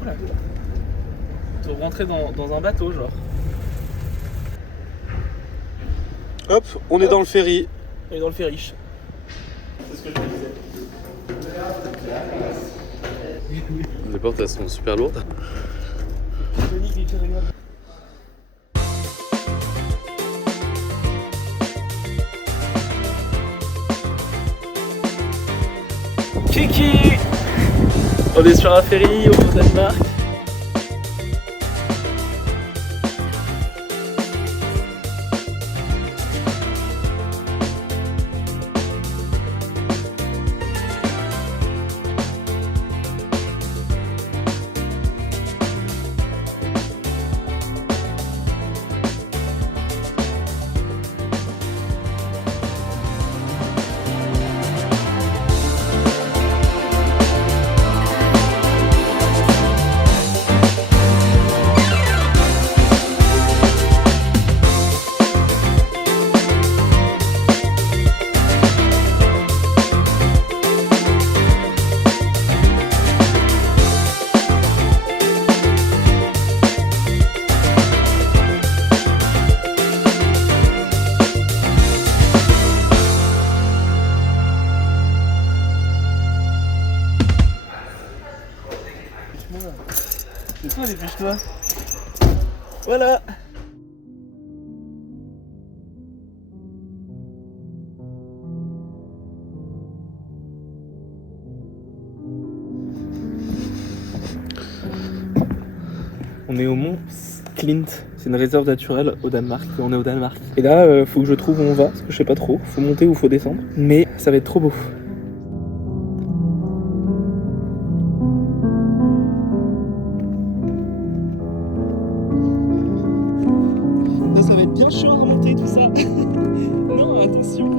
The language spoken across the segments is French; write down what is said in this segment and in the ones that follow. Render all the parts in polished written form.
Voilà. De rentrer dans un bateau, genre. Hop, on est dans le ferry. On est dans le ferry. C'est ce que je me disais. Les portes, elles sont super lourdes. Kiki! On est sur un ferry au Danemark. Dépêche-toi, dépêche-toi. Voilà. On est au mont Klint, c'est une réserve naturelle au Danemark, et on est au Danemark. Et là, faut que je trouve où on va, parce que je sais pas trop, faut monter ou faut descendre, mais ça va être trop beau. Ça va être bien chaud à remonter tout ça. Non, attention.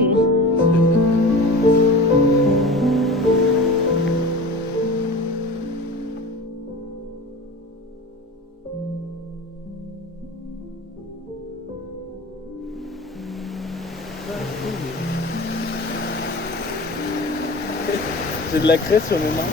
J'ai de la craie sur mes mains.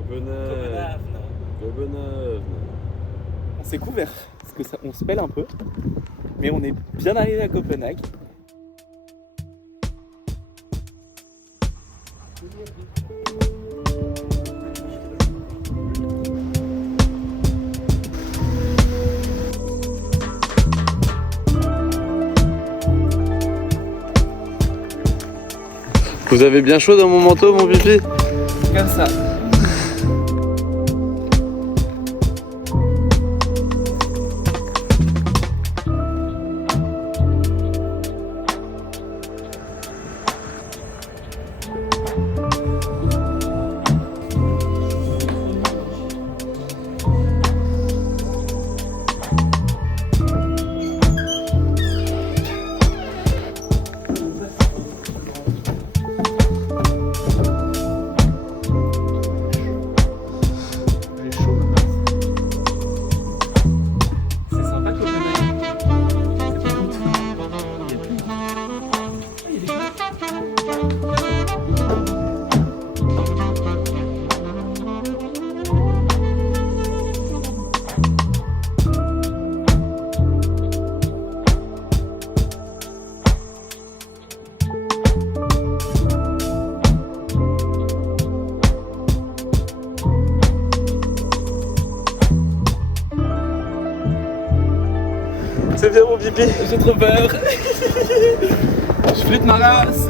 Copenhague. On s'est couvert, parce que ça, on se pèle un peu, mais on est bien arrivé à Copenhague. Vous avez bien chaud dans mon manteau, mon pipi? Comme ça. C'est bien mon pipi. J'ai trop peur. Je flûte ma race.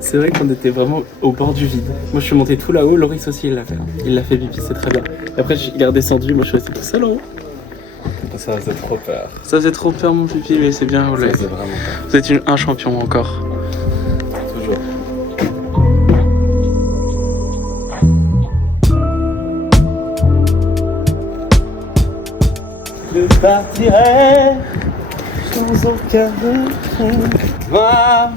C'est vrai qu'on était vraiment au bord du vide. Moi je suis monté tout là-haut, Loris aussi il l'a fait. Il l'a fait pipi, c'est très bien. Et après il est redescendu, moi je suis resté tout seul en haut. Ça faisait trop peur. Ça faisait trop peur mon pipi, mais c'est bien, vous Ça faisait vraiment peur. Vous êtes un champion encore. Toujours. Je partirai sans aucun regret.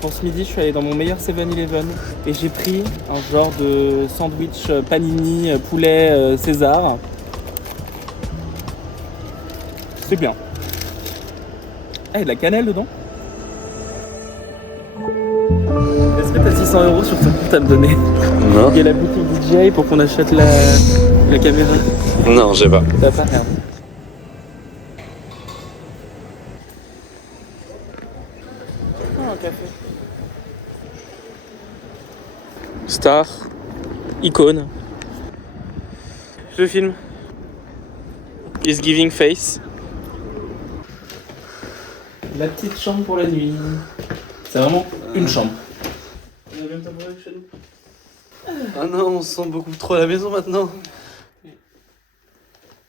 Pour ce midi, je suis allé dans mon meilleur 7-Eleven et j'ai pris un genre de sandwich panini poulet César. C'est bien. Ah, il y a de la cannelle dedans. Est-ce que t'as 600 € sur ton compte à me donner? Non. Il y a la boutique DJI pour qu'on achète la caméra. Non, j'ai pas. T'as pas rien. Oh, un café. Star. Icône. Je filme. Is giving face. La petite chambre pour la nuit. C'est vraiment une chambre. On a même tabouret chez nous. Ah non, on se sent beaucoup trop à la maison maintenant.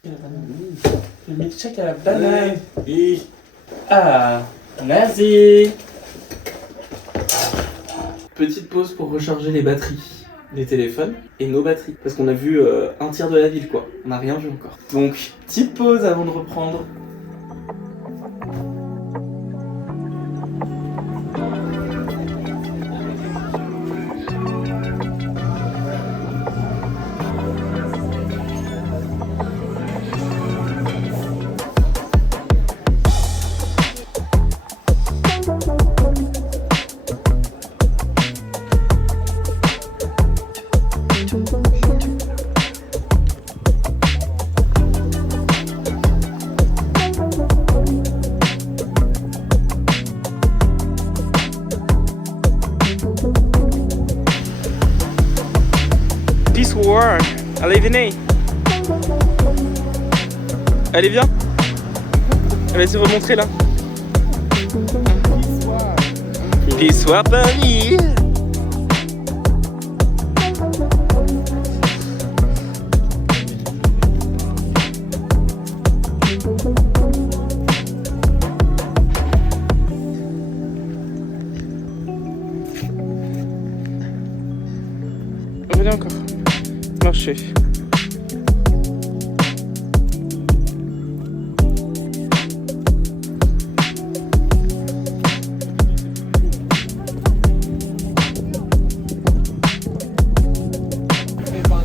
Le milkshake à la banane. Oui. Ah, merci. Petite pause pour recharger les batteries des téléphones et nos batteries. Parce qu'on a vu un tiers de la ville quoi. On n'a rien vu encore. Donc, petite pause avant de reprendre. Peace War. Allez, venez. Allez, viens. Elle va essayer de remontrer là. Peace War Paris. Revenez encore. Marchez.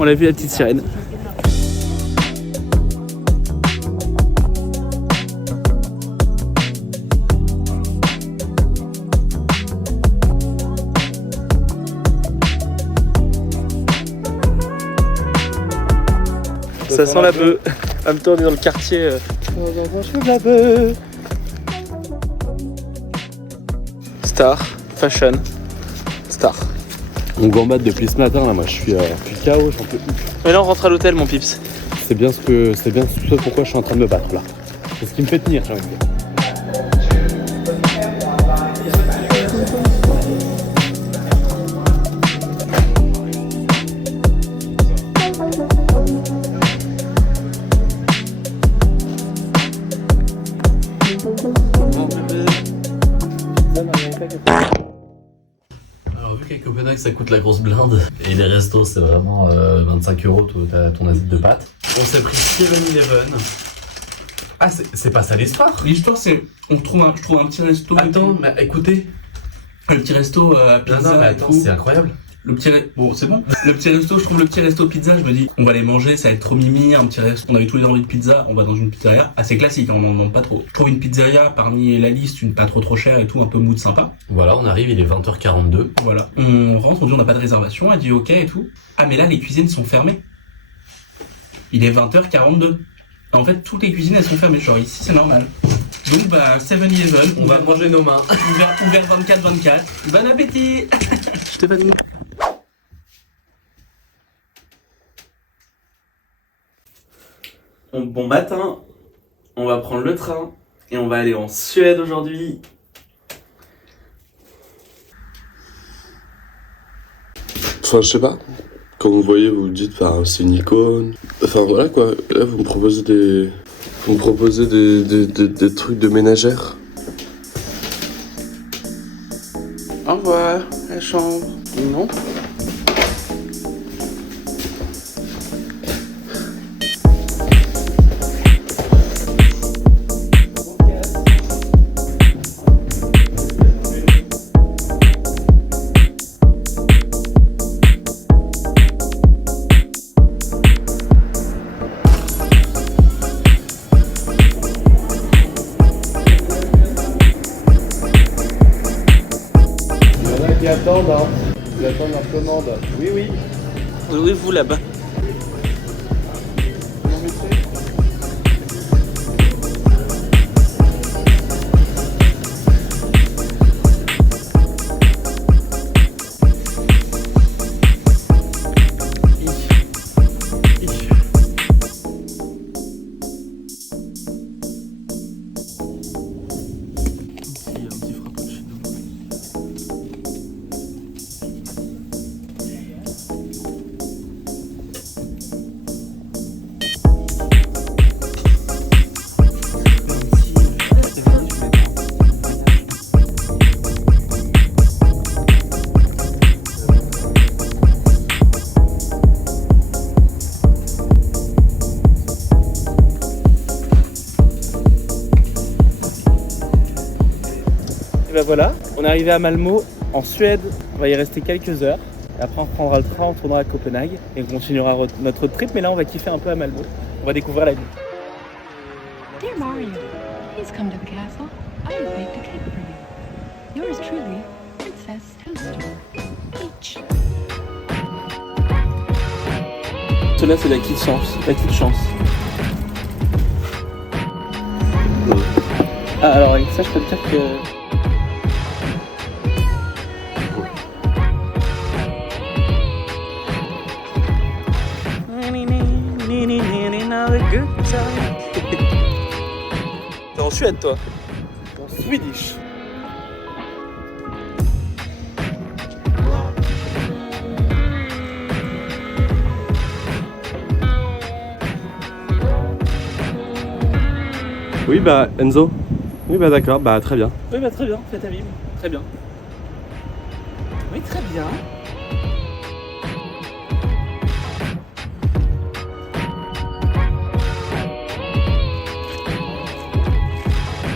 On a vu la petite sirène. Ça sent la bœuf. En même temps, on est dans le quartier. La bœuf. Star, fashion, star. On gambade depuis ce matin là, moi je suis KO, j'en peux plus. Mais là, on rentre à l'hôtel, mon pips. C'est bien ce pourquoi je suis en train de me battre là. C'est ce qui me fait tenir, j'ai envie de dire. Alors vu qu'à Copenhague ça coûte la grosse blinde et les restos c'est vraiment 25 € ton assiette de pâtes, on s'est pris 7-Eleven. Ah c'est pas ça l'histoire? L'histoire, c'est je trouve un petit resto. Attends, mais écoutez. Le petit resto à pizza. Non mais attends, c'est incroyable. Bon, c'est bon. Le petit resto, je trouve le petit resto pizza, je me dis, on va aller manger, ça va être trop mimi, un petit resto. On avait tous les envie de pizza, on va dans une pizzeria assez classique, on n'en demande pas trop. Je trouve une pizzeria parmi la liste, une pas trop chère et tout, un peu mood sympa. Voilà, on arrive, il est 20h42. Voilà. On rentre, on dit on n'a pas de réservation, elle dit ok et tout. Ah mais là, les cuisines sont fermées. Il est 20h42. En fait, toutes les cuisines, elles sont fermées. Genre ici, c'est normal. Donc bah 7-Eleven, On va manger nos mains. ouvert 24-24. Bon appétit. Je te valide. Bon matin, on va prendre le train et on va aller en Suède aujourd'hui. Enfin, je sais pas. Quand vous voyez, vous vous dites, c'est une icône. Enfin, voilà quoi. Là, vous me proposez des trucs de ménagère. Au revoir, la chambre. Non. Qui attendent, hein. Ils attendent leur commande. Oui, oui. Oui, vous là-bas. Et ben voilà, on est arrivé à Malmö, en Suède. On va y rester quelques heures. Et après, on prendra le train, on tournera à Copenhague et on continuera notre road trip. Mais là, on va kiffer un peu à Malmö. On va découvrir la ville. Dear Mario, please come to the castle. I have baked a cake for you. Yours truly, Princess Toaster. Peach. Cela, c'est la petite chance. La petite chance. Ah, alors, avec ça, je peux te dire que. T'es en Suède, toi? En Swedish. Oui, bah, Enzo. Oui, bah, d'accord, bah, très bien. Oui, bah très bien, fais ta Bible. Très bien. Oui, très bien.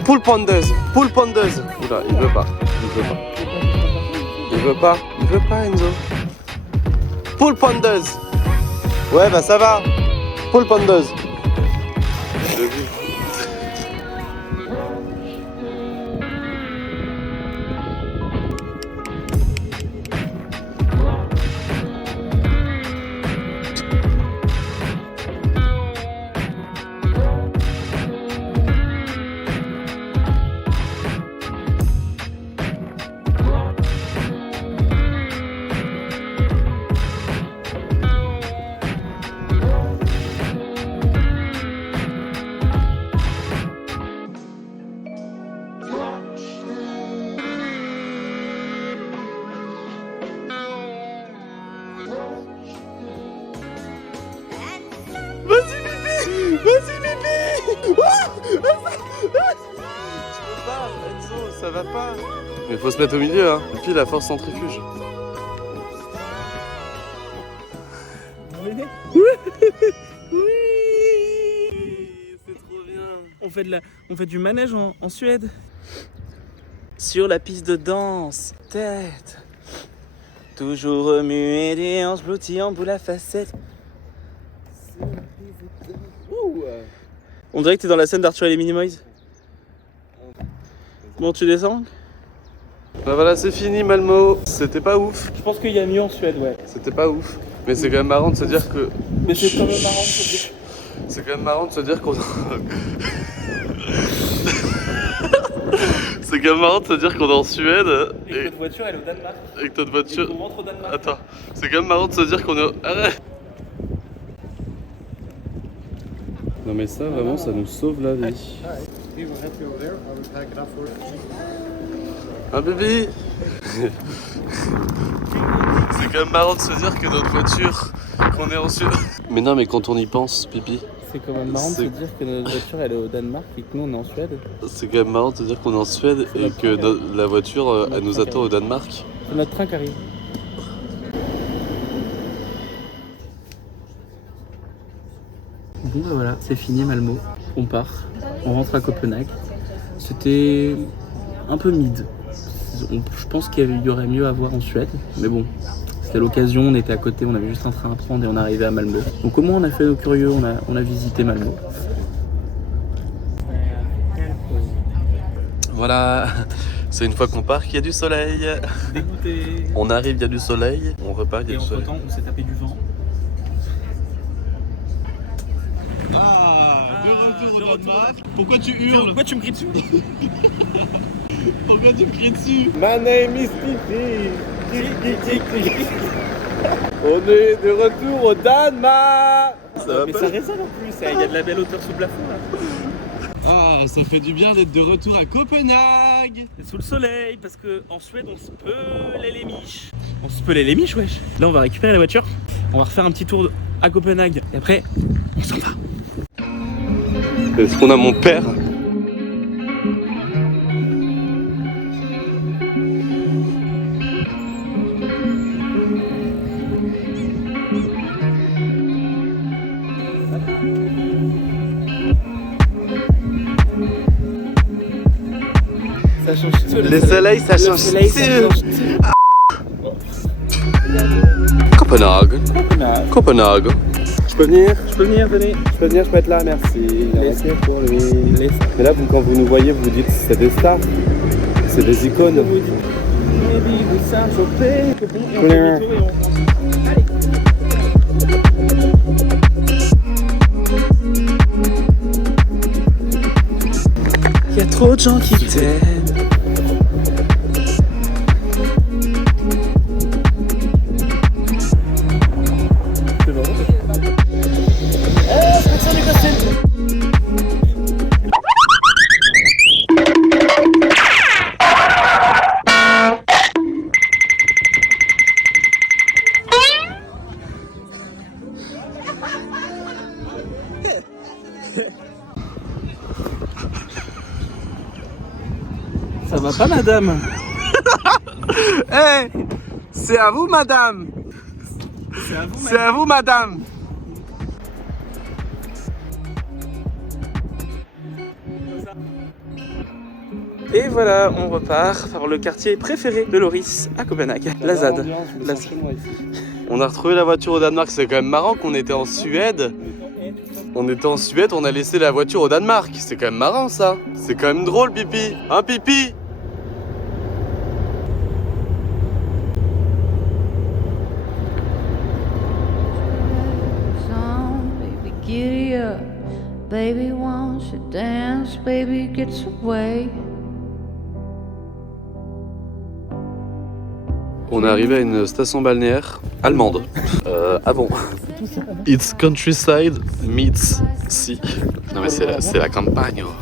Poule pondeuse. Oula, il veut pas. Il veut pas, Enzo. Poule pondeuse. Ouais, bah, ça va. Poule pondeuse. Ça va pas. Mais faut se mettre au milieu, hein. Et puis la force centrifuge. C'est trop bien. On fait du manège en Suède. Sur la piste de danse, tête. Toujours remuer des hanches blotties en boule à facettes. On dirait que t'es dans la scène d'Arthur et les Minimoys. Bon, tu descends? Bah voilà, c'est fini Malmö. C'était pas ouf. Je pense qu'il y a mieux en Suède, ouais. C'était pas ouf. Mais c'est quand même marrant de se dire que. Mais c'est quand même marrant de se dire. C'est quand même marrant de se dire qu'on. quand même marrant de se dire qu'on est en Suède Et que notre voiture elle est au Danemark. et que notre Et voiture... qu'on rentre au Danemark. Attends, c'est quand même marrant de se dire qu'on est... Arrête. Non mais ça vraiment ça nous sauve la vie. Un bébé. C'est quand même marrant de se dire que notre voiture, qu'on est en Suède. Mais non mais quand on y pense, Pipi, C'est quand même marrant de se C'est- dire que notre voiture elle est au Danemark et que nous on est en Suède. c'est quand même marrant de se dire qu'on est en Suède et que la voiture, elle nous attend au Danemark. C'est notre train qui arrive. Bon bah voilà, c'est fini Malmö. On part, on rentre à Copenhague. C'était un peu mid. Je pense qu'il y aurait mieux à voir en Suède, mais bon, c'était l'occasion, on était à côté, on avait juste un train à prendre et on arrivait à Malmö. Donc au moins on a fait nos curieux, on a visité Malmö. Voilà, c'est une fois qu'on part qu'il y a du soleil. Dégoûté. On arrive, il y a du soleil, on repart, il y a Et du soleil. entre temps, on s'est tapé du vent. De retour. Pourquoi tu hurles? Pourquoi tu me cries dessus? Pourquoi tu me cries dessus? My name is Pipi. On est de retour au Danemark. Ça va Mais pas? ça résonne en plus, il y a de la belle hauteur sous plafond là. Ah, ça fait du bien d'être de retour à Copenhague. C'est sous le soleil parce que en Suède on se pelait les miches. On se pelait les miches, wesh. Là on va récupérer la voiture, on va refaire un petit tour à Copenhague et après on s'en va. Est-ce qu'on a mon père? Ça change tout. Le soleil, ça change tout. Copenhague. Copenhague. Je peux venir? Je peux venir, venez. Je peux venir, je peux être là, merci. Merci pour lui. Mais là, quand vous nous voyez, vous dites que c'est des stars. C'est des icônes. Baby, vous Saint-Tropez. Et on fait demi-tour et on rentre. Il y a trop de gens qui t'aiment. Ça va pas, madame? Hey, c'est à vous, madame. C'est à vous, C'est à vous, madame. Et voilà, on repart par le quartier préféré de Loris à Copenhague, la ZAD. La ZAD. On a retrouvé la voiture au Danemark. C'est quand même marrant qu'on était en Suède. On était en Suède, on a laissé la voiture au Danemark. C'est quand même marrant ça. C'est quand même drôle, Pipi. Hein, Pipi? Baby, giddy up. Baby wants to dance. Baby gets away. On est arrivé à une station balnéaire allemande. Ah bon? It's countryside meets sea. Non mais c'est la campagne. Oh.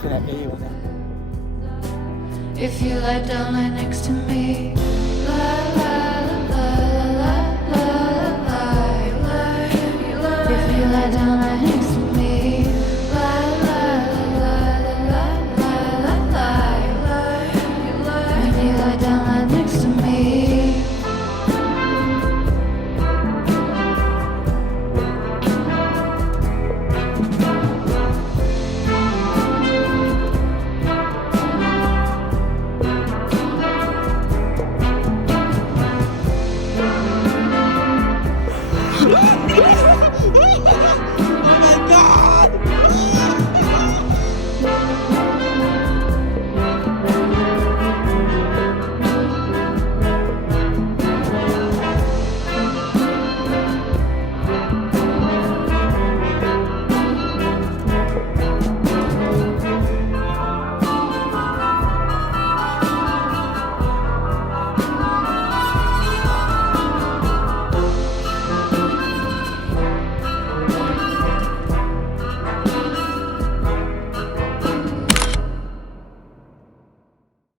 If you lie down right next to me, la, la.